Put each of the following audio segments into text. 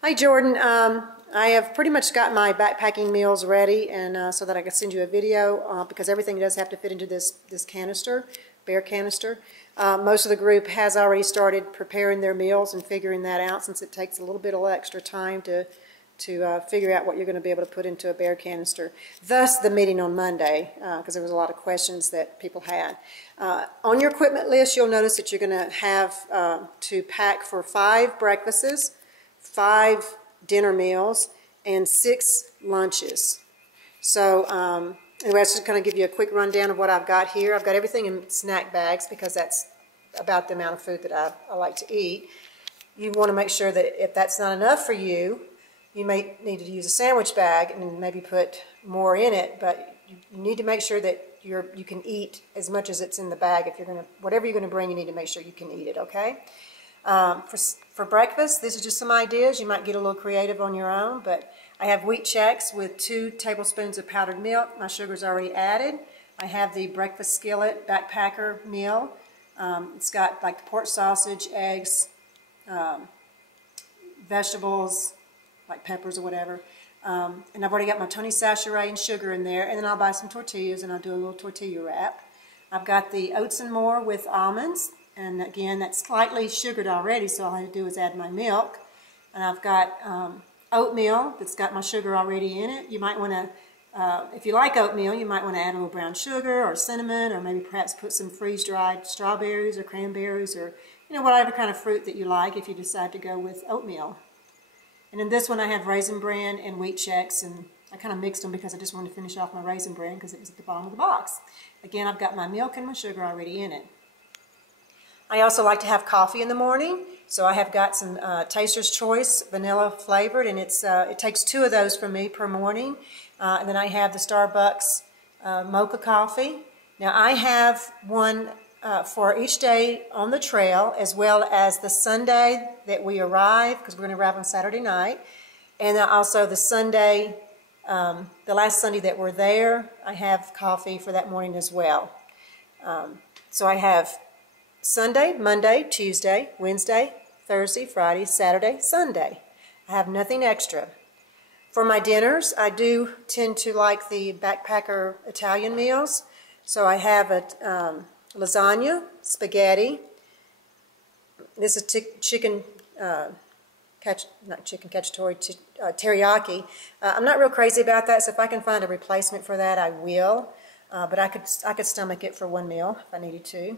Hi Jordan, I have pretty much got my backpacking meals ready, and so that I can send you a video because everything does have to fit into this canister, bare canister. Most of the group has already started preparing their meals and figuring that out, since it takes a little bit of extra time to figure out what you're going to be able to put into a bare canister. Thus the meeting on Monday, because there was a lot of questions that people had. On your equipment list, you'll notice that you're going to have to pack for 5 breakfasts, 5 dinner meals, and 6 lunches. So anyway, I just kind of give you a quick rundown of what I've got here. I've got everything in snack bags because that's about the amount of food that I like to eat. You want to make sure that if that's not enough for you, you may need to use a sandwich bag and maybe put more in it, but you need to make sure that you can eat as much as it's in the bag. If you're going to, whatever you're going to bring, you need to make sure you can eat it, okay? For breakfast, this is just some ideas. You might get a little creative on your own, but I have wheat checks with 2 tablespoons of powdered milk. My sugar's already added. I have the breakfast skillet backpacker meal. It's got like the pork sausage, eggs, vegetables, like peppers or whatever. And I've already got my Tony Sachet and sugar in there, and then I'll buy some tortillas and I'll do a little tortilla wrap. I've got the oats and more with almonds. And again, that's slightly sugared already, so all I have to do is add my milk. And I've got oatmeal that's got my sugar already in it. You might want to, if you like oatmeal, you might want to add a little brown sugar or cinnamon, or maybe perhaps put some freeze-dried strawberries or cranberries, or whatever kind of fruit that you like if you decide to go with oatmeal. And in this one I have Raisin Bran and wheat checks, and I kind of mixed them because I just wanted to finish off my Raisin Bran because it was at the bottom of the box. Again, I've got my milk and my sugar already in it. I also like to have coffee in the morning, so I have got some Taster's Choice vanilla flavored, and it takes 2 of those for me per morning. And then I have the Starbucks mocha coffee. Now I have one for each day on the trail, as well as the Sunday that we arrive, because we're going to arrive on Saturday night, and then also the Sunday, the last Sunday that we're there, I have coffee for that morning as well. So I have Sunday, Monday, Tuesday, Wednesday, Thursday, Friday, Saturday, Sunday. I have nothing extra. For my dinners, I do tend to like the backpacker Italian meals. So I have a lasagna, spaghetti. This is chicken, teriyaki. I'm not real crazy about that, so if I can find a replacement for that, I will. But I could stomach it for one meal if I needed to.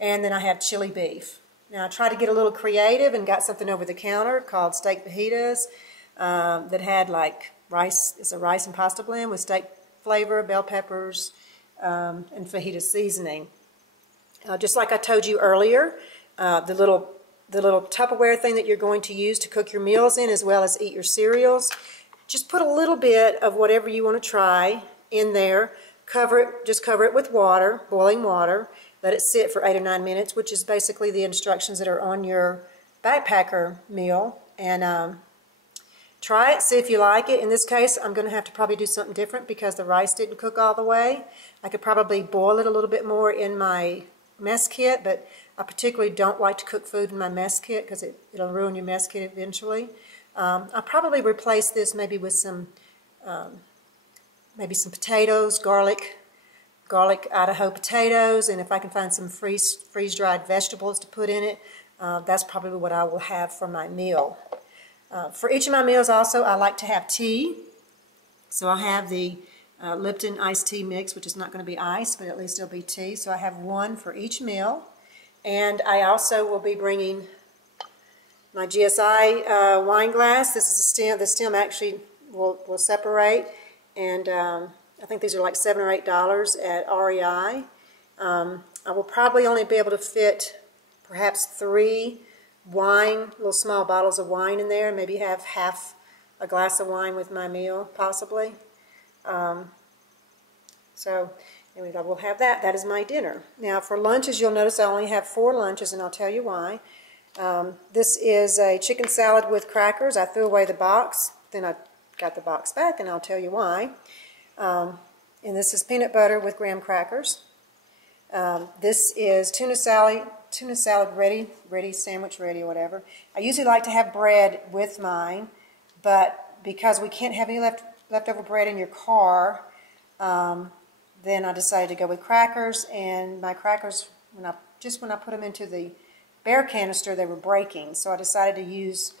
And then I have chili beef. Now I tried to get a little creative and got something over the counter called steak fajitas that had like rice. It's a rice and pasta blend with steak flavor, bell peppers, and fajita seasoning. Just like I told you earlier, the little Tupperware thing that you're going to use to cook your meals in, as well as eat your cereals, just put a little bit of whatever you want to try in there. Just cover it with water, boiling water. Let it sit for 8 or 9 minutes, which is basically the instructions that are on your backpacker meal. And try it, see if you like it. In this case, I'm going to have to probably do something different because the rice didn't cook all the way. I could probably boil it a little bit more in my mess kit, but I particularly don't like to cook food in my mess kit because it'll ruin your mess kit eventually. I'll probably replace this maybe with some potatoes, garlic Idaho potatoes, and if I can find some freeze-dried vegetables to put in it, that's probably what I will have for my meal. For each of my meals also, I like to have tea. So I have the Lipton iced tea mix, which is not going to be ice, but at least it'll be tea. So I have one for each meal. And I also will be bringing my GSI wine glass. This is a stem. The stem actually will separate, and I think these are like $7 or $8 at REI. I will probably only be able to fit perhaps 3 little small bottles of wine in there, maybe have half a glass of wine with my meal, possibly. So anyway, I will have that. That is my dinner. Now for lunches, you'll notice I only have 4 lunches, and I'll tell you why. This is a chicken salad with crackers. I threw away the box, then I got the box back, and I'll tell you why. And this is peanut butter with graham crackers. This is tuna salad tuna salad ready, sandwich ready or whatever. I usually like to have bread with mine, but because we can't have any leftover bread in your car, then I decided to go with crackers, and my crackers, when I put them into the bear canister, they were breaking, so I decided to use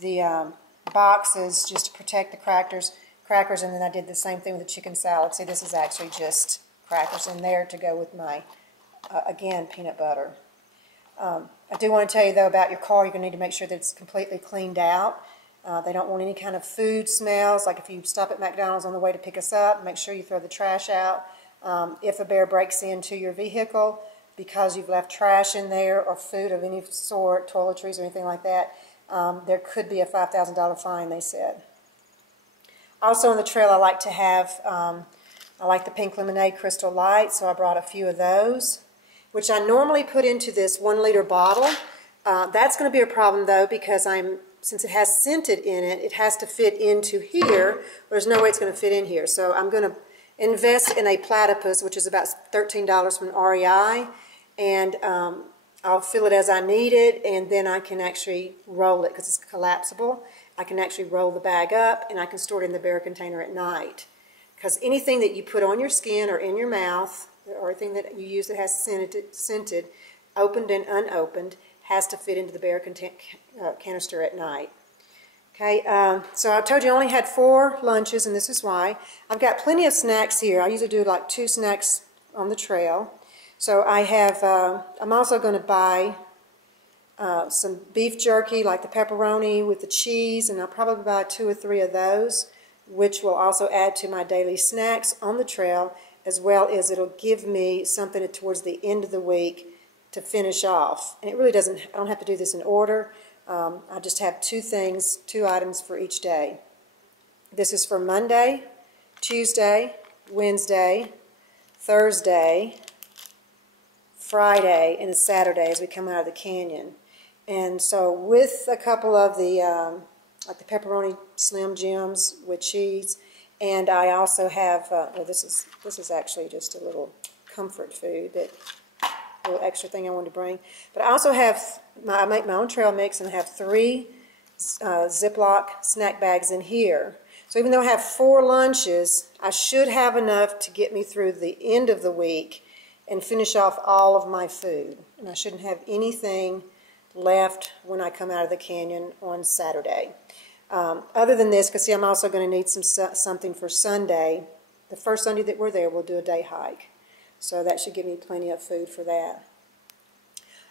the boxes just to protect the crackers, and then I did the same thing with the chicken salad. See, this is actually just crackers in there to go with my, again, peanut butter. I do want to tell you, though, about your car. You're going to need to make sure that it's completely cleaned out. They don't want any kind of food smells. Like if you stop at McDonald's on the way to pick us up, make sure you throw the trash out. If a bear breaks into your vehicle because you've left trash in there or food of any sort, toiletries or anything like that, there could be a $5,000 fine, they said. Also on the trail, I like to have, I like the pink lemonade Crystal Light, so I brought a few of those, which I normally put into this 1-liter bottle. That's going to be a problem, though, because since it has scented in it, it has to fit into here. There's no way it's going to fit in here. So I'm going to invest in a Platypus, which is about $13 from REI, and I'll fill it as I need it, and then I can actually roll it because it's collapsible. I can actually roll the bag up, and I can store it in the bear container at night. Because anything that you put on your skin or in your mouth, or anything that you use that has scented, opened and unopened, has to fit into the bear canister at night. Okay, so I told you I only had 4 lunches, and this is why. I've got plenty of snacks here. I usually do like 2 snacks on the trail. So I have, I'm also going to buy some beef jerky, like the pepperoni with the cheese, and I'll probably buy 2 or 3 of those, which will also add to my daily snacks on the trail, as well as it'll give me something towards the end of the week to finish off. And it really doesn't, I don't have to do this in order. I just have 2 things, 2 items for each day. This is for Monday, Tuesday, Wednesday, Thursday, Friday, and Saturday as we come out of the canyon. And so with a couple of the, like the pepperoni Slim Jims with cheese, and I also have, well, this is actually just a little comfort food, that little extra thing I wanted to bring. But I also have, I make my own trail mix, and I have 3 Ziploc snack bags in here. So even though I have 4 lunches, I should have enough to get me through the end of the week and finish off all of my food. And I shouldn't have anything left when I come out of the canyon on Saturday. Other than this, because see, I'm also going to need something for Sunday. The first Sunday that we're there, we'll do a day hike. So that should give me plenty of food for that.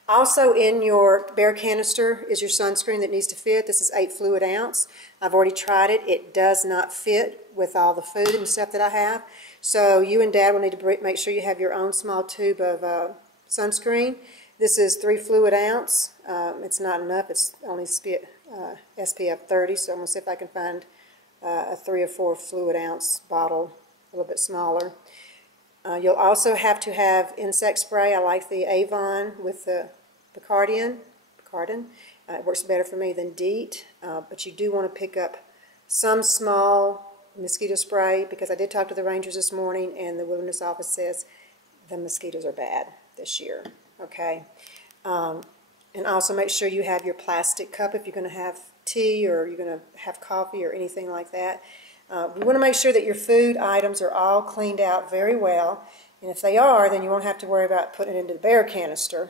Also in your bear canister is your sunscreen that needs to fit. This is 8 fluid ounce. I've already tried it. It does not fit with all the food and stuff that I have. So you and Dad will need to make sure you have your own small tube of sunscreen. This is 3 fluid ounce. It's not enough. It's only SPF 30, so I'm going to see if I can find a 3 or 4 fluid ounce bottle, a little bit smaller. You'll also have to have insect spray. I like the Avon with the Picardin. It works better for me than DEET, but you do want to pick up some small mosquito spray, because I did talk to the rangers this morning, and the wilderness office says the mosquitoes are bad this year. Okay, and also make sure you have your plastic cup if you're going to have tea or you're going to have coffee or anything like that. We want to make sure that your food items are all cleaned out very well, and if they are, then you won't have to worry about putting it into the bear canister.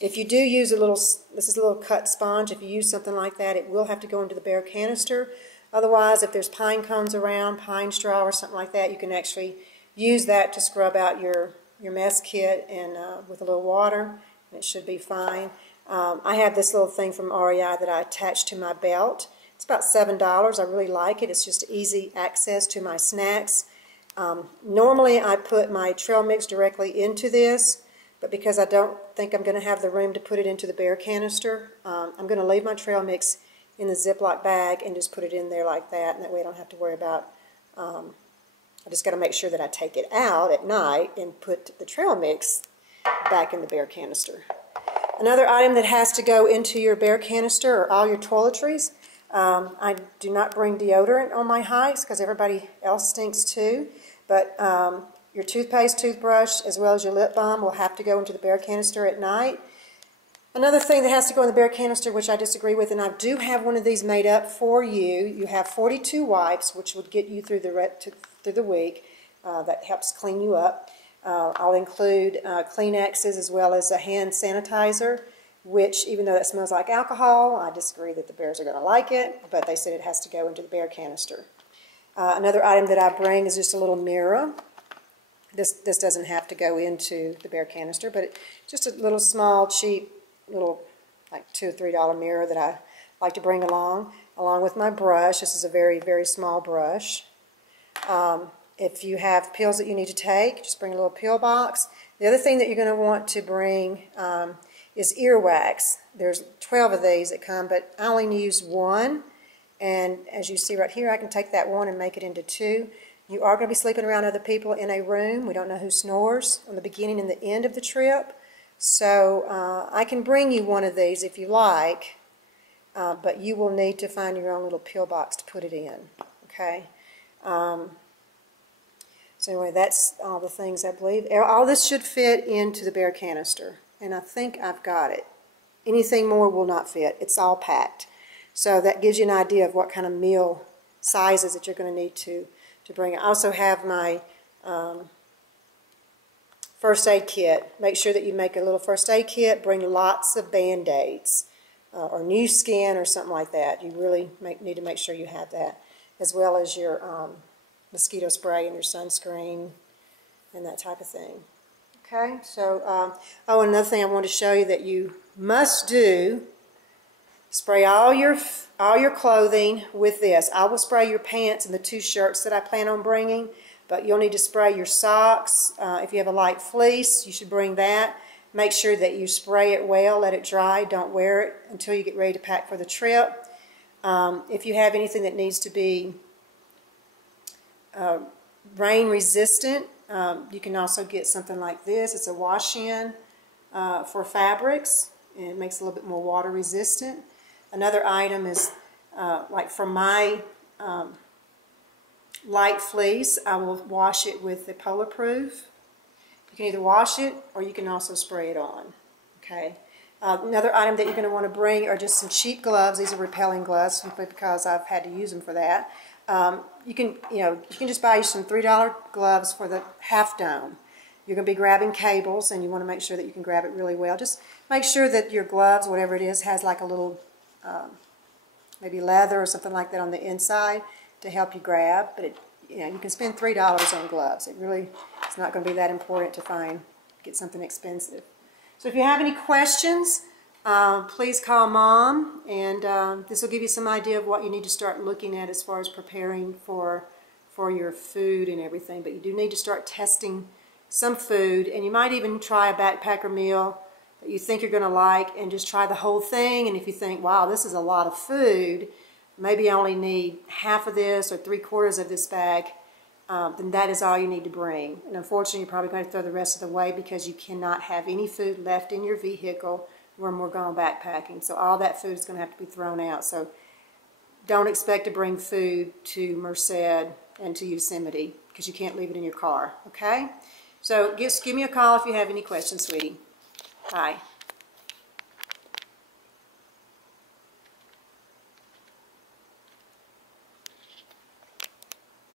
If you do use a little, this is a little cut sponge, if you use something like that, it will have to go into the bear canister. Otherwise, if there's pine cones around, pine straw or something like that, you can actually use that to scrub out your mess kit and with a little water, and it should be fine. I have this little thing from REI that I attach to my belt. It's about $7. I really like it. It's just easy access to my snacks. Normally I put my trail mix directly into this, but because I don't think I'm going to have the room to put it into the bear canister, I'm going to leave my trail mix in the Ziploc bag and just put it in there like that, and that way I don't have to worry about, I just got to make sure that I take it out at night and put the trail mix back in the bear canister. Another item that has to go into your bear canister are all your toiletries. I do not bring deodorant on my hikes because everybody else stinks too, but Your toothpaste, toothbrush, as well as your lip balm will have to go into the bear canister at night. Another thing that has to go in the bear canister, which I disagree with, and I do have one of these made up for you. You have 42 wipes, which would get you through the week. That helps clean you up. I'll include Kleenexes as well as a hand sanitizer, which, even though that smells like alcohol, I disagree that the bears are going to like it, but they said it has to go into the bear canister. Another item that I bring is just a little mirror. This doesn't have to go into the bear canister, but just a little small, cheap, little like $2 or $3 mirror that I like to bring along with my brush. This is a very, very small brush. If you have pills that you need to take, just bring a little pill box. The other thing that you're going to want to bring is earwax. There's 12 of these that come, but I only use one. And as you see right here, I can take that one and make it into two. You are going to be sleeping around other people in a room. We don't know who snores on the beginning and the end of the trip. So I can bring you one of these if you like, but you will need to find your own little pill box to put it in. Okay? So anyway, that's all the things I believe. All this should fit into the bear canister, and I think I've got it. Anything more will not fit. It's all packed. So that gives you an idea of what kind of meal sizes that you're going to need to bring. I also have my first aid kit. Make sure that you make a little first aid kit. Bring lots of Band-Aids or new skin or something like that. You really need to make sure you have that, as well as your mosquito spray and your sunscreen and that type of thing. Okay, so, oh, another thing I want to show you that you must do, spray all your clothing with this. I will spray your pants and the 2 shirts that I plan on bringing, but you'll need to spray your socks. If you have a light fleece, you should bring that. Make sure that you spray it well, let it dry. Don't wear it until you get ready to pack for the trip. If you have anything that needs to be rain resistant, you can also get something like this. It's a wash-in for fabrics, and it makes it a little bit more water resistant. Another item is like for my light fleece, I will wash it with the Polar Proof. You can either wash it or you can also spray it on. Okay. Another item that you're going to want to bring are just some cheap gloves. These are repelling gloves simply because I've had to use them for that. You can just buy you some $3 gloves for the half dome. You're going to be grabbing cables, and you want to make sure that you can grab it really well. Just make sure that your gloves, whatever it is, has like a little maybe leather or something like that on the inside to help you grab. But you can spend $3 on gloves. It's not going to be that important to get something expensive. So if you have any questions, please call Mom, and this will give you some idea of what you need to start looking at as far as preparing for your food and everything. But you do need to start testing some food, and you might even try a backpacker meal that you think you're going to like, and just try the whole thing. And if you think, wow, this is a lot of food, maybe I only need half of this or 3/4 of this bag, then that is all you need to bring. And unfortunately, you're probably going to throw the rest of the way, because you cannot have any food left in your vehicle when we're going backpacking. So all that food is going to have to be thrown out. So don't expect to bring food to Merced and to Yosemite, because you can't leave it in your car, okay? So just give me a call if you have any questions, sweetie. Bye.